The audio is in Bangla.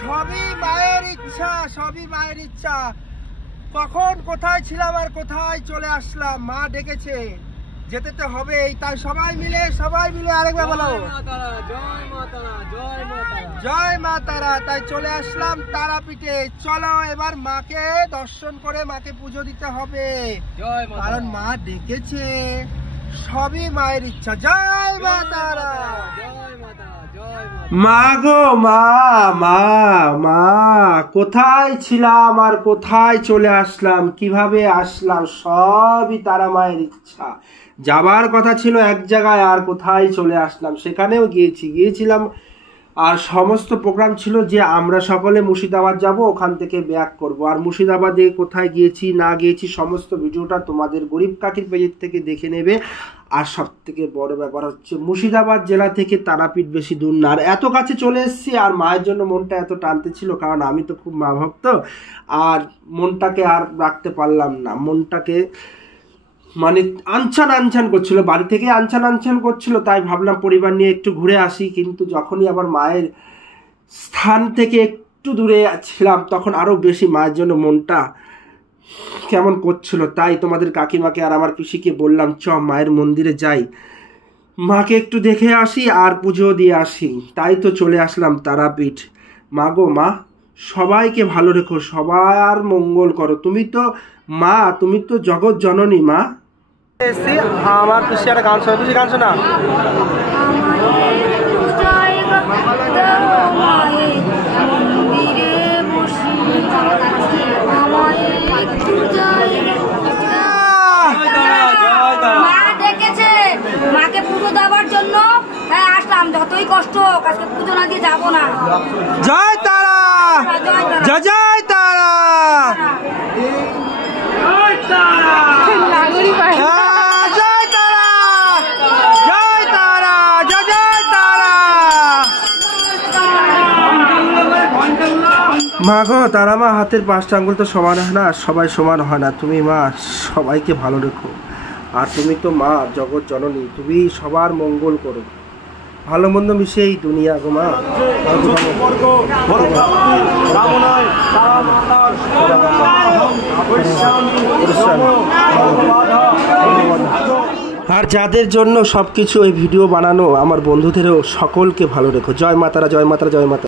সবই মায়ের ইচ্ছা, সবই মায়ের ইচ্ছা। কখন কোথায় ছিলাম আর কোথায় চলে আসলাম। মা ডেকেছে, যেতে তো হবেই। তাই সবাই মিলে আরেকবার বলো জয় মা তারা। তাই চলে আসলাম তারাপীঠে। চলো এবার মাকে দর্শন করে মাকে পুজো দিতে হবে, কারণ মা ডেকেছে। সবই মায়ের ইচ্ছা। জয় মা তারা। মা গো মা, মা মা কোথায় ছিলাম আর কোথায় চলে আসলাম, কিভাবে আসলাম, সবই তারা মায়ের ইচ্ছা। যাবার কথা ছিল এক জায়গায়, আর কোথায় চলে আসলাম। সেখানেও গিয়েছিলাম আর সমস্ত প্রোগ্রাম ছিল যে আমরা সকলে মুর্শিদাবাদ যাব, ওখান থেকে ব্যাক করব। আর মুর্শিদাবাদে কোথায় গিয়েছি না গিয়েছি সমস্ত ভিডিওটা তোমাদের গরিব কাকির পেজের থেকে দেখে নেবে। আর সব থেকে বড় ব্যাপার হচ্ছে মুর্শিদাবাদ জেলা থেকে তারাপীঠ বেশি দূর না, আর এত কাছে চলে এসেছি। আর মায়ের জন্য মনটা এত টানতে ছিল, কারণ আমি তো খুব মা ভক্ত। আর মনটাকে আর রাখতে পারলাম না, মনটাকে মানে আনছান করছিল, বাড়ি থেকে আনছান করছিল। তাই ভাবলাম পরিবার নিয়ে একটু ঘুরে আসি। কিন্তু যখনই আবার মায়ের স্থান থেকে একটু দূরে ছিলাম, তখন আরও বেশি মায়ের জন্য মনটা কেমন করছিল। তাই তোমাদের কাকিমাকে আর আমার পিসিকে বললাম, চ মায়ের মন্দিরে যাই, মাকে একটু দেখে আসি আর পুজো দিয়ে আসি। তাই তো চলে আসলাম তারাপীঠ। মা গো মা, সবাইকে ভালো রেখো, সবার মঙ্গল করো। তুমি তো মা, তুমি তো জগৎ জননী মা। আমার পিসি একটা গান শোনা, পিসি গান শোনা। মাকে পুজো দেওয়ার জন্য আসলাম, যতই কষ্ট আজকে পুজো না দিয়ে যাবো না। জয় তারা, জয় জয় তারা, জয় তারা, জয় তারা, জয় তারা, জয় জয় তারা। মা গো তারা মা, হাতের 5টা আঙ্গুল তো সমান হয় না, সবাই সমান হয় না। তুমি মা সবাইকে ভালো রেখো। আর তুমি তো মা জগৎ জননী, তুমি সবার মঙ্গল করো। ভালো মন্দ মিশে এই দুনিয়া গো মা। আর যাদের জন্য সবকিছু এই ভিডিও বানানো, আমার বন্ধুদেরও সকলকে ভালো রেখো। জয় মাতারা, জয় মাতারা, জয় মাতারা।